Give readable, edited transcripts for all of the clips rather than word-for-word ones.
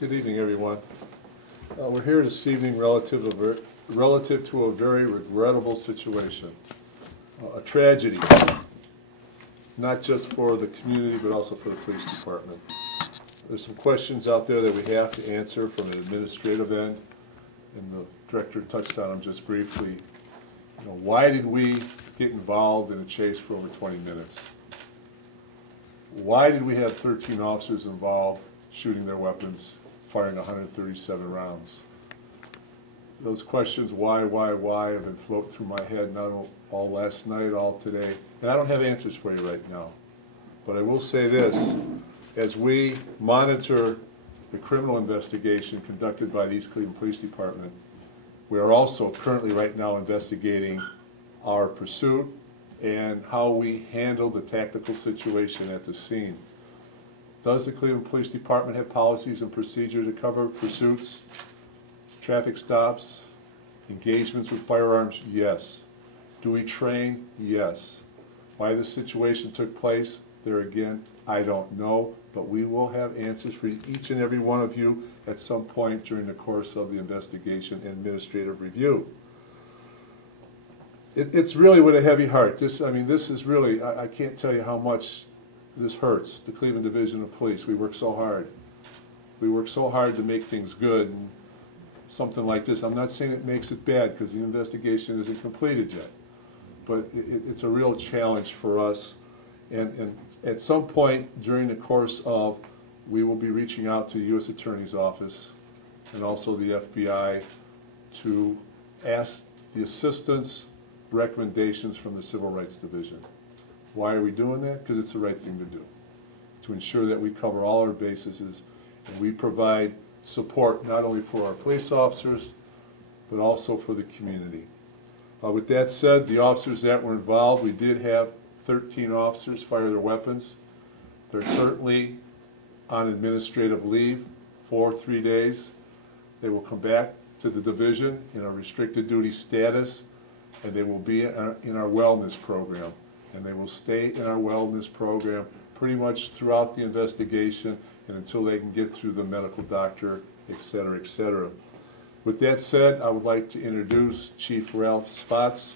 Good evening, everyone. We're here this evening relative to a very regrettable situation, a tragedy, not just for the community but also for the police department. There's some questions out there that we have to answer from an administrative end, and the director touched on them just briefly. Why did we get involved in a chase for over 20 minutes? Why did we have 13 officers involved shooting their weapons, firing 137 rounds? Those questions, why, have been floating through my head, not all last night, all today. And I don't have answers for you right now. But I will say this, as we monitor the criminal investigation conducted by the East Cleveland Police Department, we are also currently right now investigating our pursuit and how we handle the tactical situation at the scene. Does the Cleveland Police Department have policies and procedures to cover pursuits, traffic stops, engagements with firearms? Yes. Do we train? Yes. Why this situation took place? There again, I don't know, but we will have answers for each and every one of you at some point during the course of the investigation and administrative review. It's really with a heavy heart. This is really, I can't tell you how much this hurts the Cleveland Division of Police. We work so hard. We work so hard to make things good. And something like this, I'm not saying it makes it bad because the investigation isn't completed yet, but it's a real challenge for us. And at some point during the course of, we will be reaching out to the U.S. Attorney's Office and also the FBI to ask the assistance recommendations from the Civil Rights Division. Why are we doing that? Because it's the right thing to do, to ensure that we cover all our bases and we provide support not only for our police officers but also for the community. With that said, the officers that were involved, we did have 13 officers fire their weapons. They're currently on administrative leave for 3 days. They will come back to the division in a restricted duty status, and they will be in our wellness program. And they will stay in our wellness program pretty much throughout the investigation and until they can get through the medical doctor, et cetera, et cetera. With that said, I would like to introduce Chief Ralph Spotts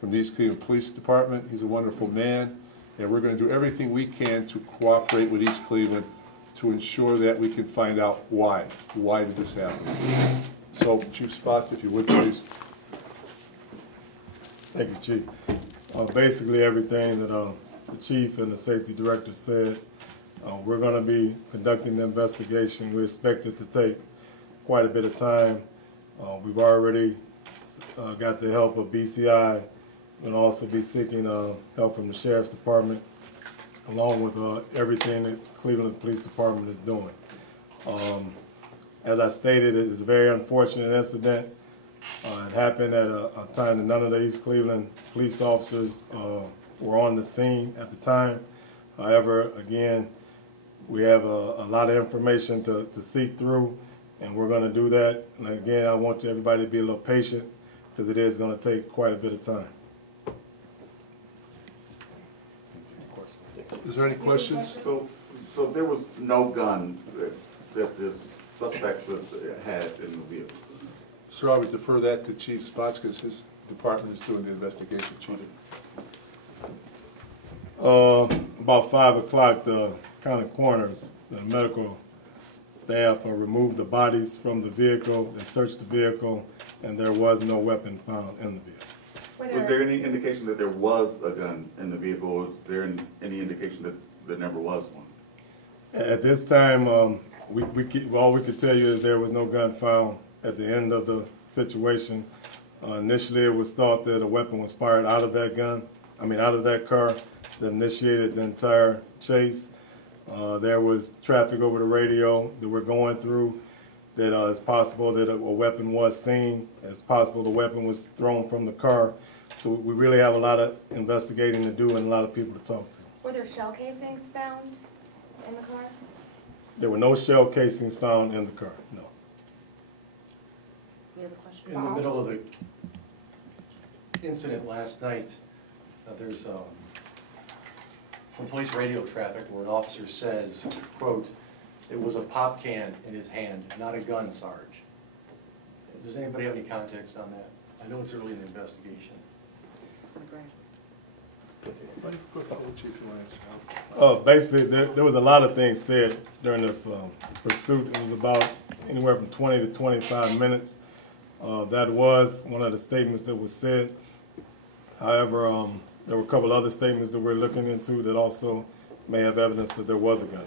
from the East Cleveland Police Department. He's a wonderful man, and we're going to do everything we can to cooperate with East Cleveland to ensure that we can find out why. Why did this happen? So, Chief Spotts, if you would, please. Thank you, Chief. Basically, everything that the Chief and the Safety Director said, we're going to be conducting the investigation. We expect it to take quite a bit of time. We've already got the help of BCI and also be seeking help from the Sheriff's Department, along with everything that Cleveland Police Department is doing. As I stated, it is a very unfortunate incident. It happened at a time that none of the East Cleveland police officers were on the scene at the time. However, again, we have a lot of information to seek through, and we're going to do that. And again, I want everybody to be a little patient because it is going to take quite a bit of time. Is there any questions? So there was no gun that the suspects had in the vehicle? Sir, I would defer that to Chief Spotts because his department is doing the investigation, Chief. About 5 o'clock, the county coroners, the medical staff removed the bodies from the vehicle. They searched the vehicle, and there was no weapon found in the vehicle. Was there any indication that there was a gun in the vehicle, or was there any indication that there never was one? At this time, all we could tell you is there was no gun found at the end of the situation. Initially, it was thought that a weapon was fired out of that out of that car that initiated the entire chase. There was traffic over the radio that we're going through that it's possible that a weapon was seen. It's possible the weapon was thrown from the car. So we really have a lot of investigating to do and a lot of people to talk to. Were there shell casings found in the car? There were no shell casings found in the car, no. We have a question. In the middle of the incident last night, there's some police radio traffic where an officer says, quote, It was a pop can in his hand, not a gun, Sarge. Does anybody have any context on that? I know it's early in the investigation. Basically, there was a lot of things said during this pursuit. It was about anywhere from 20 to 25 minutes. That was one of the statements that was said. However, there were a couple other statements that we're looking into that also may have evidence that there was a gun.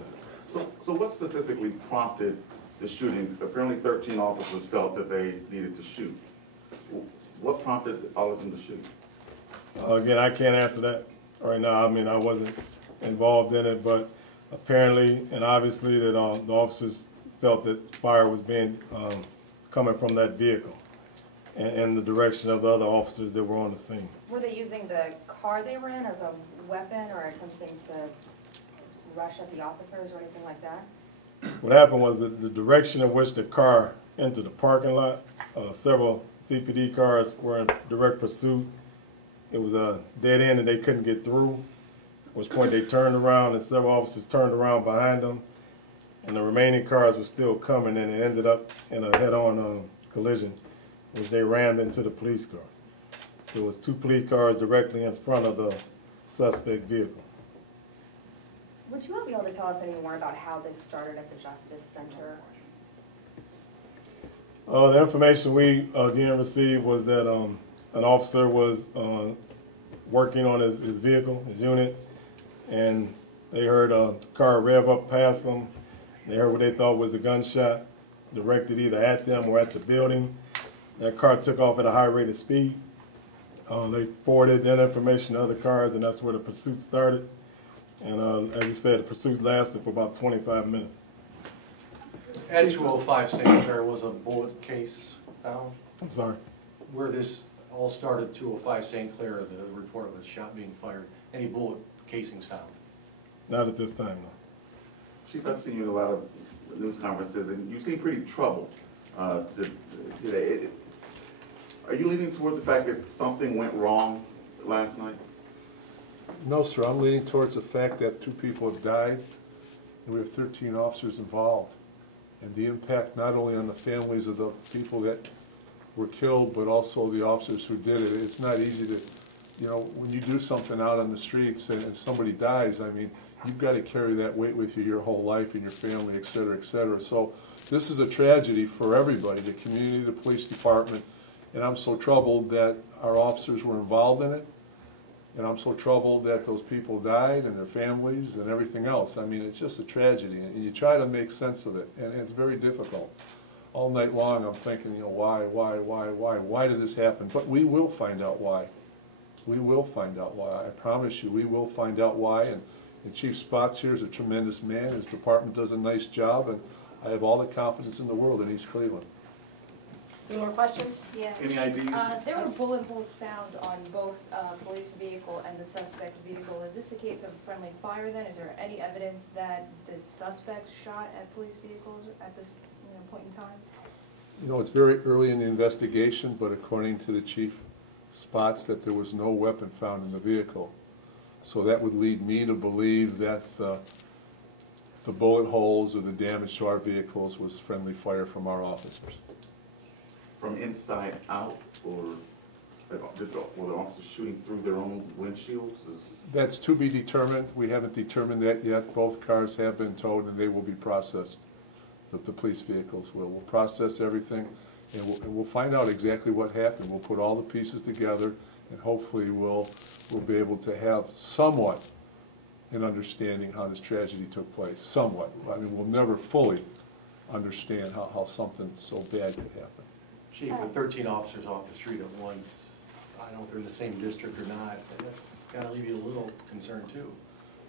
So what specifically prompted the shooting? Apparently 13 officers felt that they needed to shoot. What prompted all of them to shoot? Again, I can't answer that right now. I mean, I wasn't involved in it, but apparently and obviously that the officers felt that fire was being coming from that vehicle in the direction of the other officers that were on the scene. Were they using the car they were in as a weapon or attempting to rush at the officers or anything like that? What happened was that the direction in which the car entered the parking lot, several CPD cars were in direct pursuit. It was a dead end and they couldn't get through, at which point they turned around and several officers turned around behind them, and the remaining cars were still coming, and it ended up in a head-on collision, which they rammed into the police car. So it was two police cars directly in front of the suspect vehicle. Would you all be able to tell us any more about how this started at the Justice Center? The information we again received was that an officer was working on his vehicle, his unit, and they heard a car rev up past them. They heard what they thought was a gunshot directed either at them or at the building. That car took off at a high rate of speed. They forwarded that information to other cars, and that's where the pursuit started. And as you said, the pursuit lasted for about 25 minutes. At 205 St. Clair was a bullet case found. I'm sorry? Where this all started, 205 St. Clair, the report of a shot being fired. Any bullet casings found? Not at this time, no. Chief, I've seen you in a lot of news conferences, and you seem pretty troubled today. Are you leaning toward the fact that something went wrong last night? No, sir, I'm leaning towards the fact that 2 people have died, and we have 13 officers involved. And the impact not only on the families of the people that were killed, but also the officers who did it. It's not easy to, you know, when you do something out on the streets and somebody dies, I mean, you've got to carry that weight with you your whole life and your family, et cetera, et cetera. So this is a tragedy for everybody, the community, the police department, and I'm so troubled that our officers were involved in it. And I'm so troubled that those people died and their families and everything else. I mean, it's just a tragedy, and you try to make sense of it, and it's very difficult. All night long I'm thinking, you know, why did this happen? But we will find out why. We will find out why. I promise you, we will find out why. And Chief Spots here is a tremendous man. His department does a nice job, and I have all the confidence in the world in East Cleveland. Any more questions? Yeah. Any ideas? There were bullet holes found on both police vehicle and the suspect's vehicle. Is this a case of friendly fire then? Is there any evidence that the suspect shot at police vehicles at this point in time? You know, it's very early in the investigation, but according to the Chief Spots, that there was no weapon found in the vehicle. So that would lead me to believe that the bullet holes or the damage to our vehicles was friendly fire from our officers. From inside out, or were the officers shooting through their own windshields? That's to be determined. We haven't determined that yet. Both cars have been towed and they will be processed. The police vehicles will. We'll process everything and we'll find out exactly what happened. We'll put all the pieces together and hopefully we'll be able to have somewhat an understanding how this tragedy took place. Somewhat. I mean, we'll never fully understand how something so bad could happen. Chief, with 13 officers off the street at once, I don't know if they're in the same district or not, that's gotta leave you a little concerned too.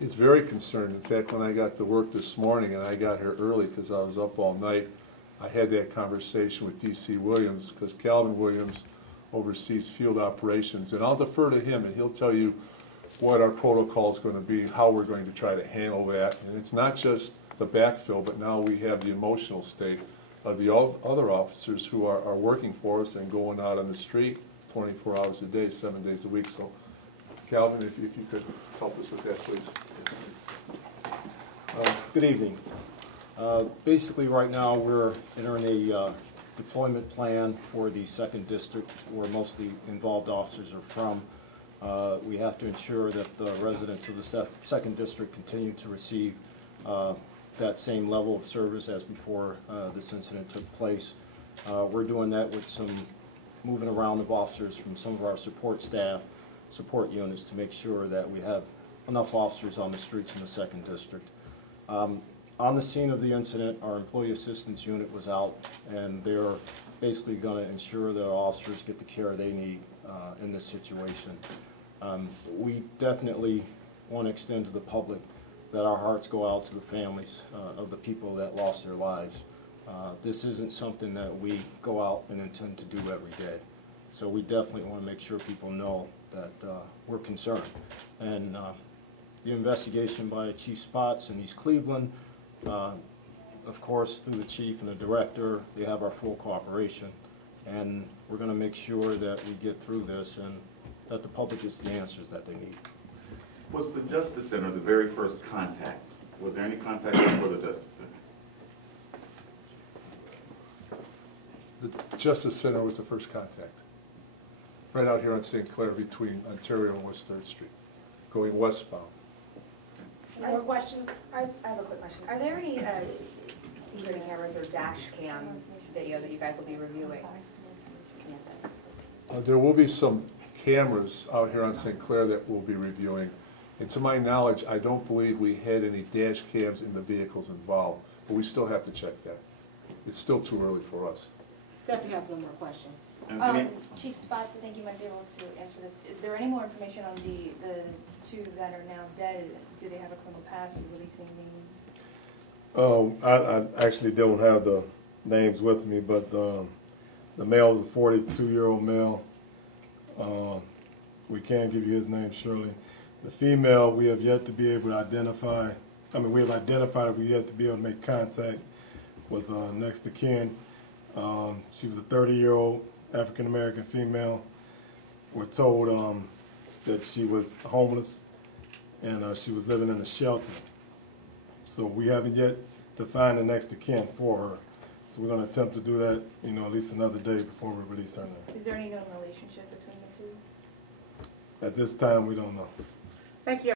It's very concerned. In fact, when I got to work this morning, and I got here early because I was up all night, I had that conversation with D.C. Williams, because Calvin Williams oversees field operations, and I'll defer to him, and he'll tell you what our protocol is going to be, how we're going to try to handle that. And it's not just the backfill, but now we have the emotional state of the other officers who are working for us and going out on the street 24 hours a day, 7 days a week. So, Calvin, if you could help us with that, please. Good evening. Basically, right now, we're entering a deployment plan for the 2nd District, where most of the involved officers are from. We have to ensure that the residents of the 2nd District continue to receive that same level of service as before this incident took place. We're doing that with some moving around of officers from some of our support staff, support units, to make sure that we have enough officers on the streets in the 2nd District. On the scene of the incident, our employee assistance unit was out, and they're basically going to ensure that our officers get the care they need in this situation. We definitely want to extend to the public that our hearts go out to the families of the people that lost their lives. This isn't something that we go out and intend to do every day. So we definitely want to make sure people know that we're concerned. And the investigation by Chief Spots in East Cleveland, of course, through the chief and the director, they have our full cooperation. And we're going to make sure that we get through this and that the public gets the answers that they need. Was the Justice Center the very first contact? Was there any contact for the Justice Center? The Justice Center was the first contact. Right out here on St. Clair between Ontario and West 3rd Street, going westbound. Any more questions? I have a quick question. Are there any security cameras or dash cam video that you guys will be reviewing? There will be some cameras out here on St. Clair that we'll be reviewing. And to my knowledge, I don't believe we had any dash cams in the vehicles involved, but we still have to check that. It's still too early for us. Stephanie has one more question. And Chief Spots, I think you might be able to answer this. Is there any more information on the 2 that are now dead? Do they have a criminal past? Are you releasing names? I actually don't have the names with me, but the male was a 42-year-old male. We can give you his name, surely. The female, we have yet to be able to identify. I mean, we have identified it, we yet to be able to make contact with next of kin. She was a 30-year-old African-American female. We're told that she was homeless and she was living in a shelter. So we haven't yet to find the next of kin for her. So we're going to attempt to do that, at least another day before we release her name. Is there any known relationship between the two? At this time, we don't know. Thank you.